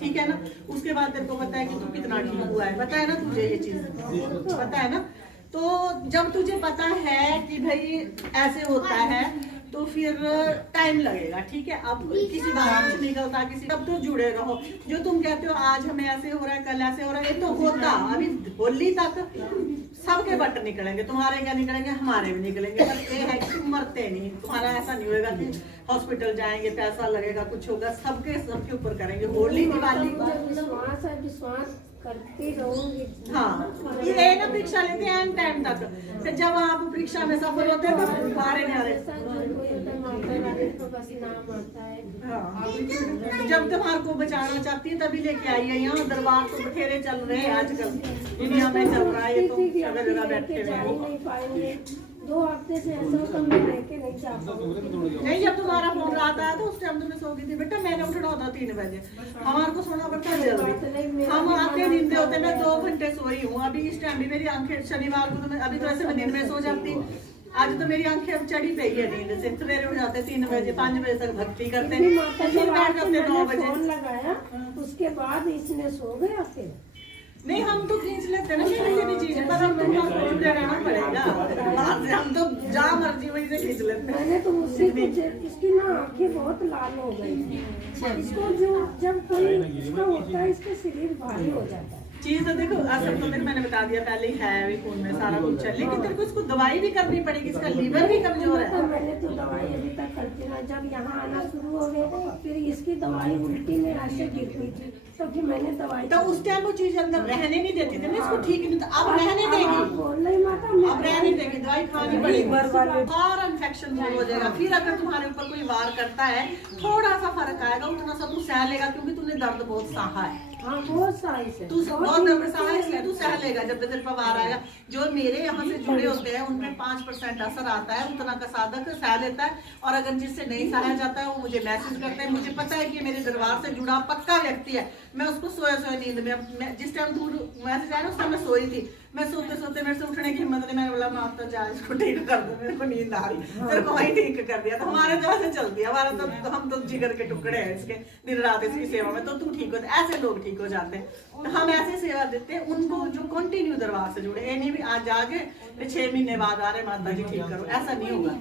ठीक है ना। उसके बाद तेरे को पता है कि तू कितना ठीक हुआ है, पता है ना तुझे, ये चीज पता है ना। तो जब तुझे पता है कि भाई ऐसे होता है तो फिर टाइम लगेगा, ठीक है। अब किसी बात से निकलता किसी, अब तो जुड़े रहो। जो तुम कहते हो आज हमें ऐसे हो रहा है, कल ऐसे हो रहा है, ये तो होता अभी होली तक सबके बट निकलेंगे, तुम्हारे क्या निकलेंगे, हमारे भी निकलेंगे। पर ये है कि तुम मरते नहीं, तुम्हारा ऐसा नहीं होगा कि हॉस्पिटल जाएंगे, पैसा लगेगा, कुछ होगा, सबके ऊपर करेंगे। होली दिवाली विश्वास है, विश्वास करती रहूंगी। हाँ, ये ना परीक्षा लेते हैं एंड टाइम तक, फिर जब आप परीक्षा में सफल होते हैं तो बाहर नहीं आ रहे। हाँ, जब तुम्हारे को बचाना चाहती है तभी लेके आई है यहाँ। दरबार तो बथेरे चल रहे हैं आजकल दुनिया में, चल रहा है ये तो जगह जगह बैठे हुए। 2 हफ्ते से ऐसा तो मैं लेके नहीं जा पाऊंगी। नहीं, जब तुम्हारा फोन आता है तो उस टाइम तुम्हें सो गई थी बेटा, मैंने उठना होता 3 बजे, हमारे को सोना पड़ता है जल्दी। हम आंखें नींदे होते, मैं 2 घंटे सोई हूँ। अभी इस टाइम भी मेरी आंखें, शनिवार को तो मैं अभी तो ऐसे मैं नींद में सो जाती, आज तो मेरी आंखें अब चढ़ी पई है नींद से। सवेरे उठ जाते 3 बजे 5 बजे तक भक्ति करते, फिर बैठ जाते 9 बजे। फोन लगाया उसके बाद इसने सो गया। फिर नहीं, हम तो खींच लेते ना किसी भी चीज पर, हम तो फोन पे रहना पड़ेगा बाहर से, हम तो जहाँ मर्जी वहीं से खींच लेते हैं। मैंने तो उससे इसकी ना आंखें बहुत लाल हो गई। इसको जो जब कोई इसका होता है इसका शरीर भारी हो जाता है। चीज तो देखो, असल तो देखो मैंने बता दिया पहले ही है भी खून में सारा कुछ है, लेकिन तेरे को इसको दवाई भी करनी पड़ेगी, इसका लीवर भी कमजोर है। मैंने तो दवाई अभी तक करती रहा, जब यहाँ आना शुरू हो गए फिर इसकी दवाई उल्टी में ऐसे गिर गई थी, तो फिर मैंने दवाई तो उस टाइम वो चीज अंदर रहने नहीं देती थी ना, इसको ठीक नहीं, तो अब रहने देगी, बोल रही माता अब रहने देगी, दवाई खानी पड़ेगी और इन्फेक्शन दूर हो जाएगा। फिर अगर तुम्हारे ऊपर कोई वार करता है थोड़ा सा फर्क आएगा, उतना सा तू सह लेगा, क्योंकि तूने दर्द बहुत सहा है। हाँ, बहुत सारी से तू बहुत दर्द सहा है, इसलिए तू सह लेगा। जब तेरे पर वार आएगा, जो मेरे यहाँ से जुड़े होते हैं उनमें 5% असर आता है, उतना का साधक सह लेता है। और अगर जिससे नहीं सहा जाता है वो मुझे मैसेज करते हैं, मुझे पता है कि मेरे दरबार से जुड़ा पक्का व्यक्ति है, मैं उसको सोए नींद में, जिस टाइम तू मैसेज आया ना उस टाइम मैं सोई थी, मैं सोते सोते मेरे से उठने की हिम्मत नहीं, मैंने बोला माफ तो जा, इसको ठीक कर दो, मेरे को नींद आ रही, तेरे को वही ठीक कर दिया। तो हमारे तो ऐसे चलती है, हमारा तो हम तो जिगर के टुकड़े हैं इसके, दिन रात इसकी सेवा में, तो तू ठीक हो, ऐसे लोग ठीक हो जाते हैं। तो हम ऐसे सेवा देते हैं उनको जो कंटिन्यू दरबार से जुड़े, ये नहीं भी आज आगे 6 महीने बाद आ रहे माता जी ठीक करो, ऐसा नहीं होगा।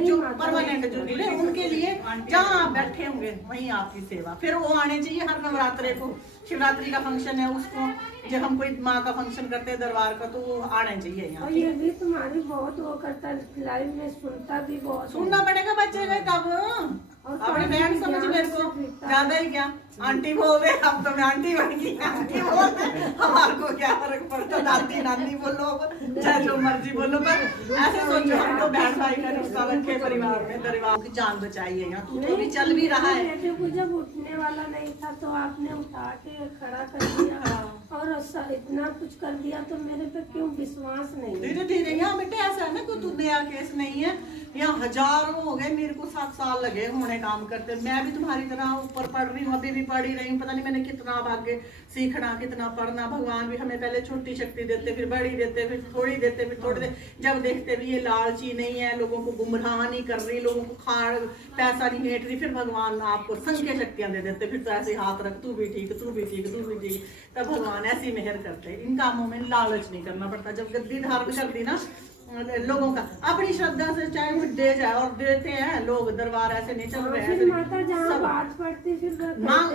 जो परमानेंट जो जुड़े उनके लिए जहाँ आप बैठे होंगे वहीं आपकी सेवा, फिर वो आने चाहिए हर नवरात्रे को। शिवरात्रि का फंक्शन है उसको, जब हम कोई माँ का फंक्शन करते हैं दरबार का, तो वो आना चाहिए यहाँ। और ये भी तुम्हारी बहुत वो करता है, लाइव में सुनता भी बहुत, सुनना पड़ेगा बच्चे का, तब अपने बहन समझ, मेरे को ज्यादा ही क्या आंटी बोल रहे, अब तो मैं आंटी बन गई, आंटी बोल रहे, हमारे को क्या फर्क पड़ता, दादी नानी बोलो चाहे जो मर्जी बोलो, पर ऐसे सोचो हम तो बहन भाई का रिश्ता रखे परिवार में, परिवार की जान बचाई है यहाँ। तू तो भी चल भी रहा है। बेटे को जब उठने वाला नहीं था तो आपने उठा के खड़ा कर दिया और इतना कुछ कर दिया, तो मेरे पे क्यों विश्वास नहीं? धीरे धीरे यहाँ बेटे ऐसा है ना, कोई तू नया केस नहीं है, यहाँ हजारों हो गए, मेरे को 7 साल लगे होने काम करते। मैं भी तुम्हारी तरह ऊपर पढ़ रही हूँ, अभी भी पढ़ ही रही हूँ, पता नहीं मैंने कितना आगे सीखना, कितना पढ़ना। भगवान भी हमें पहले छोटी शक्ति देते, फिर बड़ी देते, फिर थोड़ी देते, फिर थोड़ी देते। जब देखते भी ये लालची नहीं है, लोगों को गुमराह नहीं कर रही, लोगों को खाड़ पैसा नहीं हेट रही, फिर भगवान आपको संख्य शक्तियां दे देते। फिर तो ऐसे हाथ रख, तू भी ठीक, तू भी ठीक, तू भी ठीक, तब भगवान ऐसी मेहर करते हैं। इन कामों में लालच नहीं करना पड़ता। जब गद्दी धारण कर दी ना लोगों का, अपनी श्रद्धा से चाहे वो दे जाए, और देते हैं लोग, दरबार ऐसे नहीं चल रहे हैं। माता जहाँ बात पड़ती फिर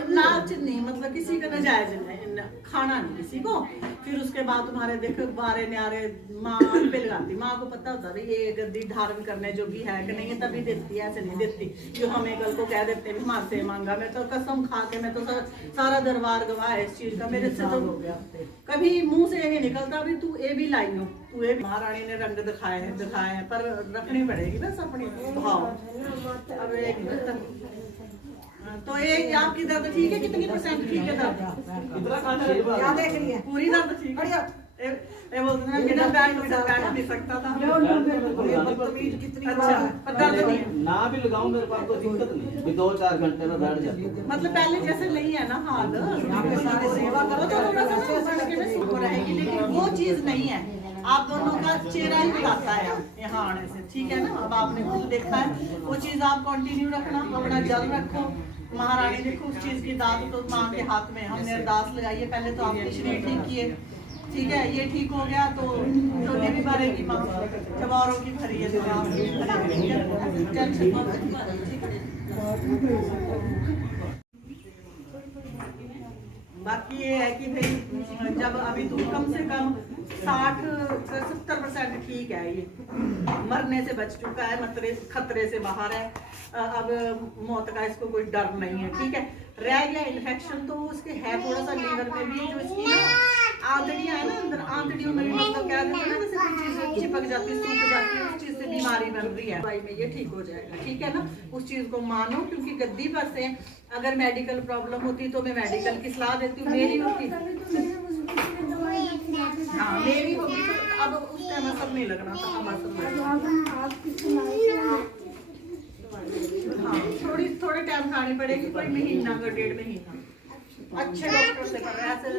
लालच नहीं, मतलब किसी का नजायज नहीं, खाना नहीं किसी को। फिर उसके बाद तुम्हारे देखो बारे न्यारे माँ पे लगाती, माँ को पता होता है ये गद्दी धारण करने जोगी है कि नहीं है, तभी देती है, ऐसे नहीं देती। जो हमें कल को कह देते भी हमारे से मांगा, मैं तो कसम खा के, मैं तो सारा दरबार गवाह है इस चीज का, मेरे से तो कभी मुंह से ये नहीं निकलता भी तू ये भी लाई हो, तू ये। महारानी ने रंग दिखाए हैं, पर रखनी पड़ेगी बस अपनी भाव। अब एक तो ये आपकी दर्द ठीक है, कितनी % ठीक है दर्द? पूरी दर्द ठीक है। ये बोलते हैं बिना बैठ नहीं सकता था। अच्छा, पर दर्द नहीं है ना भी लगाऊं मेरे को आपको दिक्कत नहीं, 2-4 घंटे में बैठ जाती है। मतलब पहले जैसे नहीं है ना हाल, सेवा करो तो थोड़ा सा बढ़ के सुख रहेगी, लेकिन वो चीज नहीं है। आप दोनों का चेहरा ही दिखाता है यहाँ आने से, ठीक है ना। अब आपने खुद देखा है वो चीज, आप कंटिन्यू रखना, अपना जल रखो, महारानी देखो उस चीज की दाद तो माँ के हाथ में, हमने अरदास लगाई है, पहले तो आपने शरीर ठीक किए, ठीक है, ये ठीक हो गया तो झोली भी भरेगी माँ, जब औरों की भरी है तो आपकी भी भरेगी, ठीक है? टेंशन मत लो। बाकी ये है कि भाई जब अभी तुम कम से कम 60-70% ठीक है, ये मरने से बच चुका है, खतरे से बाहर है, अब मौत का इसको कोई डर नहीं है, ठीक है। रह गया इन्फेक्शन तो उसके है थोड़ा सा लीवर में भी, जो इसकी ना आंतड़ियां है ना, अंदर आंतड़ियों में भी मतलब क्या कहते हैं ना, जैसे कोई चीज चिपक जाती है, सूख जाती है, उस चीज से बीमारी बन रही है, दवाई में ये ठीक हो जाएगा, ठीक है ना। उस चीज को मानो, क्योंकि गद्दी पर से अगर मेडिकल प्रॉब्लम होती तो मैं मेडिकल की सलाह देती हूँ, मेरी होती, हाँ मेरी होगी तो अब उस टाइम असर नहीं लगना था, अब असर हाँ थोड़े टाइम खानी पड़ेगी, कोई महीना का 1.5 महीना अच्छे डॉक्टर से कर, ऐसे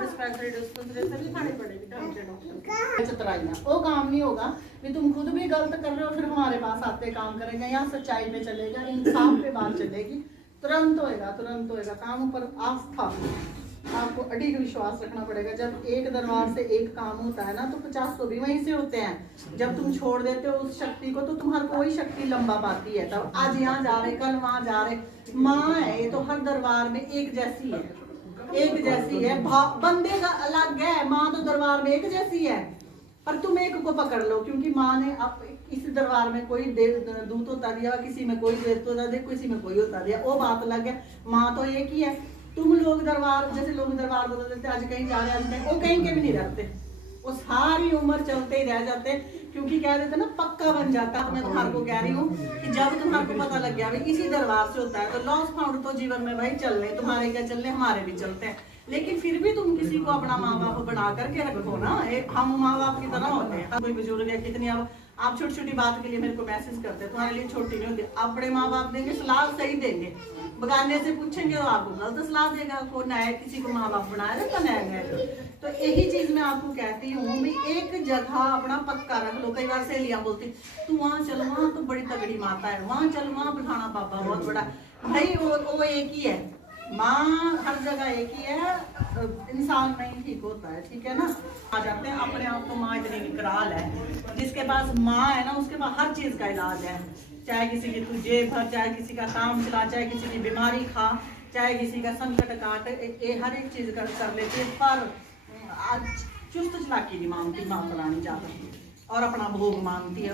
डिस्पेंसरी से नहीं खानी पड़ेगी, अच्छे डॉक्टर चतराइयाँ वो काम नहीं होगा कि तुम खुद भी गलत कर रहे हो फिर हमारे पास आते काम करेंगे, यहाँ सच्चाई पे चलेगा, इंसाफ पे बात चलेगी, तुरंत होएगा काम। ऊपर आस्था, आपको अडिग विश्वास रखना पड़ेगा। जब एक दरबार से एक काम होता है ना तो 50 तो भी वहीं से होते हैं, जब तुम छोड़ देते हो उस शक्ति को तो तुम्हारी कोई शक्ति लंबा पाती है, तब आज यहाँ जा रहे कल वहां जा रहे, माँ है ये तो हर दरबार में एक जैसी है, बंदे का अलग है, माँ तो दरबार में एक जैसी है, पर तुम एक को पकड़ लो, क्योंकि माँ ने अब इस दरबार में कोई दूत होता दिया, किसी में कोई देव होता दिया, किसी में कोई होता दिया, वो बात अलग है, माँ तो एक ही है। तुम लोग दरबार, जैसे लोग दरबार बदल देते, आज कहीं जा रहे, आज कहीं, वो कहीं के भी नहीं रहते, वो सारी उम्र चलते ही रह जाते, क्योंकि कह देते ना पक्का बन जाता। मैं तुम्हारे को कह रही हूँ कि जब तुम्हारे को पता लग गया भाई इसी दरबार से होता है, तो लॉस फाउंड तो जीवन में भाई चल रहे, तुम्हारे क्या चल रहे, हमारे भी चलते हैं, लेकिन फिर भी तुम किसी को अपना माँ बाप बना करके रखो ना, हम माँ बाप की तरह होते हैं। कोई बुजुर्ग है, कितनी आप छोटी छोटी बात के लिए मेरे को मैसेज करते हैं, तुम्हारे लिए छोटी नहीं होती, अपने माँ बाप देंगे सलाह सही देंगे, बगाने से पूछेंगे तो आपको गलत सलाह देगा, को नया किसी को माँ बाप बनाया रहता नया नया। तो यही चीज मैं आपको कहती हूँ, एक जगह अपना पक्का रख लो। कई बार सहेलियां बोलती तू वहाँ चल, वहाँ तो बड़ी तगड़ी माता है, वहाँ चल, वहाँ बिठाना पापा बहुत बड़ा, नहीं वो एक ही है, माँ हर जगह एक ही है, इंसान नहीं ठीक होता है, ठीक है ना। आ जाते हैं अपने आप को माँ इतनी विकराल है, जिसके पास माँ है ना उसके पास हर चीज का इलाज है, चाहे किसी की तू जेब भर, चाहे किसी का काम चला, चाहे किसी की बीमारी खा, चाहे किसी का संकट काट, हर एक चीज कर लेती है, पर आज चुस्त चलाकी नहीं मानती माँ पुरानी ज्यादा, और अपना भोग मानती है।